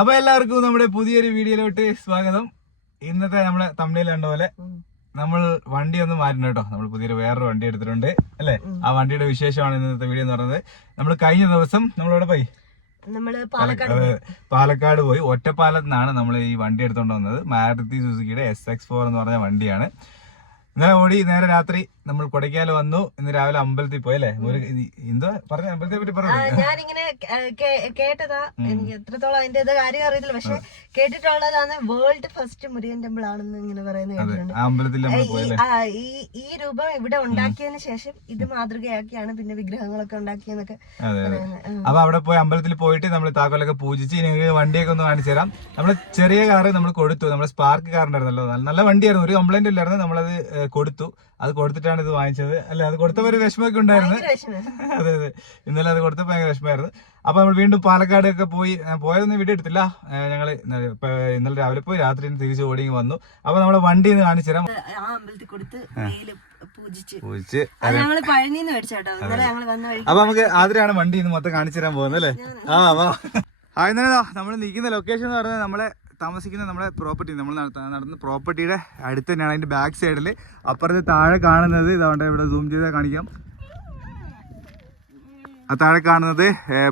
അപ്പൊ എല്ലാവർക്കും നമ്മുടെ പുതിയൊരു വീഡിയോയിലോട്ട് സ്വാഗതം. ഇന്നത്തെ നമ്മുടെ തമിഴിൽ കണ്ട പോലെ നമ്മൾ വണ്ടി ഒന്ന് മാറ്റണം കേട്ടോ. നമ്മൾ പുതിയൊരു വേറൊരു വണ്ടി എടുത്തിട്ടുണ്ട്. അല്ലെ? ആ വണ്ടിയുടെ വിശേഷമാണ് ഇന്നത്തെ വീഡിയോ എന്ന് പറയുന്നത്. നമ്മൾ കഴിഞ്ഞ ദിവസം നമ്മൾ ഇവിടെ പോയി? പാലക്കാട് പോയി. ഒറ്റപ്പാലത്ത് നിന്നാണ് നമ്മൾ ഈ വണ്ടി എടുത്തോണ്ട് വന്നത്. മാരുതി സുസുക്കിയുടെ എസ് എക്സ് ഫോർ എന്ന് പറഞ്ഞ വണ്ടിയാണ്. ഇന്നലെ ഓടി നേരെ രാത്രി നമ്മൾ കൊടൈക്കാൽ വന്നു. ഇന്ന് രാവിലെ അമ്പലത്തിൽ പോയി അല്ലേ? ഒരു എന്തോ പറഞ്ഞ? അമ്പലത്തെ പറ്റി പറഞ്ഞു? ഞാനിങ്ങനെ കേട്ടതാ. എനിക്ക് എത്രത്തോളം അതിന്റെ ഇത് കാര്യം അറിയത്തില്ല. പക്ഷെ കേട്ടിട്ടുള്ളതാണ് വേൾഡ് ഫസ്റ്റ് മുരുകൻ ടെമ്പിൾ ആണെന്ന് ഇങ്ങനെ പറയുന്നത് കേട്ടിട്ടുണ്ട്. നമ്മൾ ഈ- ഈ രൂപം ഇവിടെ ഉണ്ടാക്കിയതിന് ശേഷം ഇത് മാതൃകയാക്കിയാണ് പിന്നെ വിഗ്രഹങ്ങളൊക്കെ ഉണ്ടാക്കിയെന്നൊക്കെ അപ്പൊ അവിടെ പോയി അമ്പലത്തിൽ പോയിട്ട് നമ്മൾ താക്കോലൊക്കെ പൂജിച്ച് വണ്ടിയൊക്കെ ഒന്ന് കാണിച്ചു തരാം. നമ്മൾ ചെറിയ കാറ് നമ്മൾ കൊടുത്തു. നമ്മുടെ സ്പാർക്ക് കാറുണ്ടായിരുന്നല്ലോ. നല്ല നല്ല വണ്ടിയായിരുന്നു. ഒരു കംപ്ലൈന്റ് ഇല്ലായിരുന്നു. നമ്മളത് കൊടുത്തു. അത് കൊടുത്തിട്ടാണ് ഇത് വാങ്ങിച്ചത്. അല്ലെ? അത് കൊടുത്തപ്പോ ഒരു വിഷമമൊക്കെ ഉണ്ടായിരുന്നു. അതെ അതെ. ഇന്നലെ അത് കൊടുത്തപ്പോ ഭയങ്കര വിഷമമായിരുന്നു. അപ്പൊ നമ്മൾ വീണ്ടും പാലക്കാട് ഒക്കെ പോയി പോയതൊന്നും വീഡിയോ എടുത്തില്ല ഞങ്ങൾ ഞങ്ങൾ ഇന്നലെ രാവിലെ പോയി. രാത്രി തിരിച്ചു ഓടി വന്നു. അപ്പൊ നമ്മളെ വണ്ടി കാണിച്ചു തരാം. അമ്പലത്തിൽ കൊടുത്ത് പൂജിച്ച്. അപ്പൊ നമുക്ക് ആതിരയാണ് വണ്ടി ഇന്ന് മൊത്തം കാണിച്ചു തരാൻ പോകുന്നത് അല്ലേ? ആ വാ ആ ഇന്നലെ നമ്മൾ നിൽക്കുന്ന ലൊക്കേഷൻ എന്ന് പറഞ്ഞാൽ നമ്മളെ താമസിക്കുന്ന നമ്മുടെ പ്രോപ്പർട്ടി നമ്മൾ നടത്തുന്ന നടന്ന പ്രോപ്പർട്ടിയുടെ അടുത്ത് തന്നെയാണ് അതിന്റെ ബാക്ക് സൈഡിൽ അപ്പുറത്ത് താഴെ കാണുന്നത് ഇതാണ്ട് ഇവിടെ സൂം ചെയ്താൽ കാണിക്കാം. ആ താഴെ കാണുന്നത്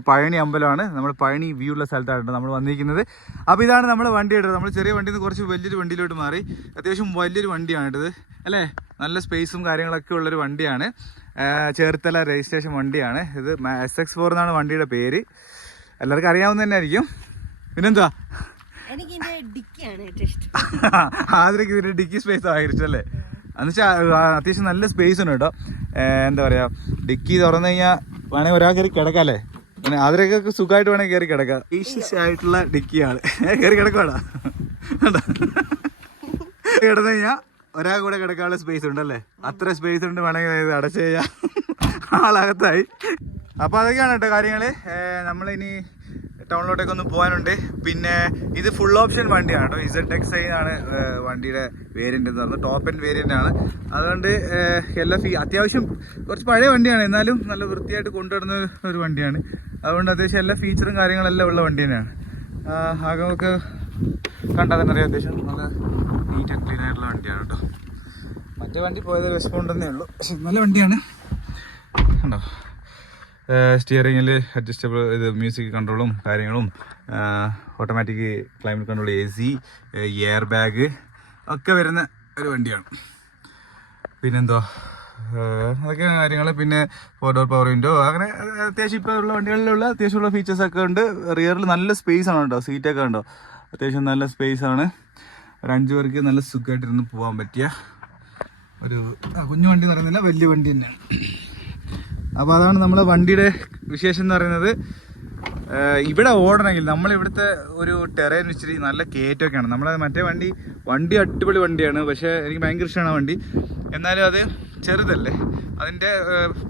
പഴനി അമ്പലമാണ്. നമ്മൾ പഴനി വ്യൂ ഉള്ള സ്ഥലത്താണ് നമ്മൾ വന്നിരിക്കുന്നത്. അപ്പോൾ ഇതാണ് നമ്മൾ വണ്ടി ഇടുന്നത് നമ്മൾ ചെറിയ വണ്ടിയിൽ നിന്ന് കുറച്ച് വലിയൊരു വണ്ടിയിലോട്ട് മാറി. അത്യാവശ്യം വലിയൊരു വണ്ടിയാണ് ഇട്ടത് അല്ലേ? നല്ല സ്പേസും കാര്യങ്ങളൊക്കെ ഉള്ളൊരു വണ്ടിയാണ്. ചേർത്തല രജിസ്ട്രേഷൻ വണ്ടിയാണ് ഇത്. എസ് എക്സ് ഫോർ എന്നാണ് വണ്ടിയുടെ പേര്. എല്ലാവർക്കും അറിയാവുന്ന തന്നെ ആയിരിക്കും. പിന്നെന്താ എനിക്ക് ഇതിന്റെ ഡിക്കിയാണ് ആദ്യമൊക്കെ ഇതിന്റെ ഡിക്കി സ്പേസ് ആയിരിച്ചല്ലേ എന്നുവെച്ചാൽ അത്യാവശ്യം നല്ല സ്പേസ് ഉണ്ട് കേട്ടോ. എന്താ പറയാ ഡിക്കി തുറന്നു കഴിഞ്ഞാൽ വേണമെങ്കിൽ ഒരാൾ കയറി കിടക്കാല്ലേ പിന്നെ അതിലൊക്കെ സുഖമായിട്ട് വേണമെങ്കിൽ കയറി കിടക്കാം. ഈഷ്യസ് ആയിട്ടുള്ള ഡിക്കിയാണ് കയറി കിടക്കുവാടാ. കണ്ടോ? കിടന്നു കഴിഞ്ഞാൽ ഒരാൾ കൂടെ കിടക്കാനുള്ള സ്പേസ് ഉണ്ടല്ലേ അത്ര സ്പേസ് ഉണ്ട് വേണമെങ്കിൽ അടച്ചു കഴിഞ്ഞാൽ ആളകത്തായി. അപ്പൊ അതൊക്കെയാണ് കേട്ടോ കാര്യങ്ങൾ. നമ്മളിനി ടൗണിലോട്ടൊക്കെ ഒന്ന് പോകാനുണ്ട്. പിന്നെ ഇത് ഫുൾ ഓപ്ഷൻ വണ്ടിയാണ് കേട്ടോ ഇസഡ് എക്സ് ആണ് വണ്ടിയുടെ വേരിയന്റ് എന്ന് പറഞ്ഞത്. ടോപ്പ് എൻഡ് വേരിയന്റ് ആണ്. അതുകൊണ്ട് എല്ലാ ഫീ അത്യാവശ്യം കുറച്ച് പഴയ വണ്ടിയാണ്. എന്നാലും നല്ല വൃത്തിയായിട്ട് കൊണ്ടുവരുന്ന ഒരു വണ്ടിയാണ്. അതുകൊണ്ട് അത്യാവശ്യം എല്ലാ ഫീച്ചറും കാര്യങ്ങളെല്ലാം ഉള്ള വണ്ടി തന്നെയാണ്. ആകമൊക്കെ കണ്ടാൽ തന്നെ അറിയാം. അത്യാവശ്യം നല്ല നീറ്റ് ആൻഡ് ക്ലീൻ ആയിട്ടുള്ള വണ്ടിയാണ് കേട്ടോ മറ്റേ വണ്ടി പോയത് വിശപ്പുണ്ടെന്നേ ഉള്ളൂ. പക്ഷെ നല്ല വണ്ടിയാണ്. കണ്ടോ? സ്റ്റിയറിങ്ങിൽ അഡ്ജസ്റ്റബിൾ ഇത് മ്യൂസിക് കൺട്രോളും കാര്യങ്ങളും automatic climate control A C airbag ഒക്കെ വരുന്ന ഒരു വണ്ടിയാണ്. പിന്നെന്തോ? അതൊക്കെയാണ് കാര്യങ്ങൾ പിന്നെ ഫോർ ഡോർ പവർ വിൻഡോ അങ്ങനെ അത്യാവശ്യം ഇപ്പോൾ ഉള്ള വണ്ടികളിലുള്ള അത്യാവശ്യമുള്ള ഫീച്ചേഴ്സ് ഒക്കെ ഉണ്ട്. റിയറിൽ നല്ല സ്പേസ് ആണ് കേട്ടോ. സീറ്റൊക്കെ ഉണ്ടോ അത്യാവശ്യം നല്ല സ്പേസ് ആണ്. ഒരു അഞ്ച് പേർക്ക് നല്ല സുഖമായിട്ടിരുന്ന് പോകാൻ പറ്റിയ ഒരു കുഞ്ഞു വണ്ടി എന്ന് പറയുന്നില്ല വലിയ വണ്ടി തന്നെയാണ്. അപ്പോൾ അതാണ് നമ്മളെ വണ്ടിയുടെ വിശേഷം എന്ന് പറയുന്നത്. ഇവിടെ ഓടണമെങ്കിൽ നമ്മൾ ഇവിടുത്തെ ഒരു ടെറൈൻ ഇച്ചിരി നല്ല കയറ്റമൊക്കെയാണ് നമ്മളെ മറ്റേ വണ്ടി വണ്ടി അടിപൊളി വണ്ടിയാണ്. പക്ഷേ എനിക്ക് ഭയങ്കര ഇഷ്ടമാണ് വണ്ടി. എന്നാലും അത് ചെറുതല്ലേ? അതിന്റെ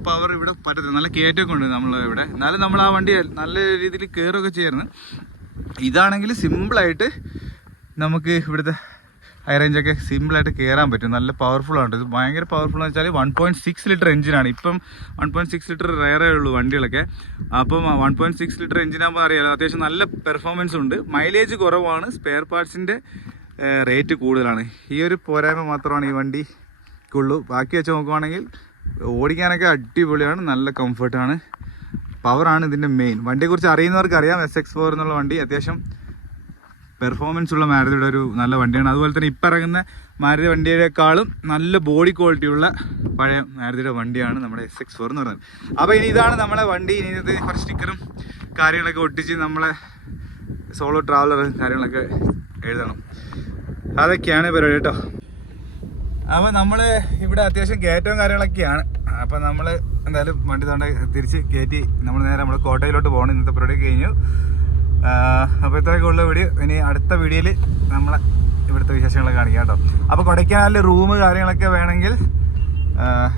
പവർ ഇവിടെ പറ്റത്തില്ല. നല്ല കയറ്റമൊക്കെ ഉണ്ട് നമ്മൾ ഇവിടെ. എന്നാലും നമ്മൾ ആ വണ്ടി നല്ല രീതിയിൽ കയറുകയൊക്കെ ചെയ്യുന്നത് ഇതാണെങ്കിൽ സിമ്പിളായിട്ട് നമുക്ക് ഇവിടുത്തെ ഹൈ റേഞ്ചൊക്കെ സിമ്പിളായിട്ട് കയറാൻ പറ്റും. നല്ല പവർഫുൾ ആണ് ഇത് ഭയങ്കര പവർഫുൾ എന്ന് വെച്ചാൽ വൺ പോയിന്റ് സിക്സ് ലിറ്റർ എഞ്ചിനാണ് ഇപ്പം വൺ പോയിന്റ് സിക്സ് ലിറ്റർ റയറേ ഉള്ളൂ വണ്ടികളൊക്കെ. അപ്പം വൺ പോയിന്റ് സിക്സ് ലിറ്റർ എഞ്ചിനാകുമ്പോൾ അറിയാലോ അത്യാവശ്യം നല്ല പെർഫോമൻസ് ഉണ്ട്. മൈലേജ് കുറവാണ്. സ്പെയർ പാർട്സിന്റെ റേറ്റ് കൂടുതലാണ്. ഈ ഒരു പോരായ്മ മാത്രമാണ് ഈ വണ്ടിക്കുള്ളൂ ബാക്കി വെച്ച് നോക്കുവാണെങ്കിൽ ഓടിക്കാനൊക്കെ അടിപൊളിയാണ്. നല്ല കംഫർട്ടാണ് പവറാണ് ഇതിന്റെ മെയിൻ വണ്ടിയെക്കുറിച്ച് അറിയുന്നവർക്ക് അറിയാം എസ് എക്സ് ഫോർ എന്നുള്ള വണ്ടി അത്യാവശ്യം പെർഫോമൻസ് ഉള്ള മാരുതിയുടെ ഒരു നല്ല വണ്ടിയാണ്. അതുപോലെ തന്നെ ഇപ്പം ഇറങ്ങുന്ന മാരുതി വണ്ടിയേക്കാളും നല്ല ബോഡി ക്വാളിറ്റി ഉള്ള പഴയ മാരുതിയുടെ വണ്ടിയാണ് നമ്മുടെ എസ് എക്സ് ഫോർ എന്ന് പറയുന്നത്. അപ്പോൾ ഇനി ഇതാണ് നമ്മുടെ വണ്ടി. ഇനി ഇത് കുറച്ച് സ്റ്റിക്കറും കാര്യങ്ങളൊക്കെ ഒട്ടിച്ച് നമ്മളെ സോളോ ട്രാവലർ കാര്യങ്ങളൊക്കെ എഴുതണം. അതൊക്കെയാണ് പരിപാടി കേട്ടോ. അപ്പോൾ നമ്മൾ ഇവിടെ അത്യാവശ്യം കയറ്റവും കാര്യങ്ങളൊക്കെയാണ്. അപ്പോൾ നമ്മൾ എന്തായാലും വണ്ടി തൊണ്ട തിരിച്ച് കയറ്റി നമ്മൾ നേരെ നമ്മൾ കോട്ടയിലോട്ട് പോകണം. ഇന്നത്തെ പരിപാടി കഴിഞ്ഞു. അപ്പോൾ ഇത്രയൊക്കെ ഉള്ള വീഡിയോ ഇനി അടുത്ത വീഡിയോയിൽ നമ്മൾ ഇവിടുത്തെ വിശേഷങ്ങളൊക്കെ കാണിക്കാം കേട്ടോ. അപ്പോൾ കൊടൈക്കനാലിൽ റൂം കാര്യങ്ങളൊക്കെ വേണമെങ്കിൽ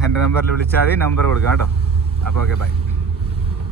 എന്റെ നമ്പറിൽ വിളിച്ചാൽ മതി. നമ്പർ കൊടുക്കാം കേട്ടോ. അപ്പോൾ ഓക്കെ ബൈ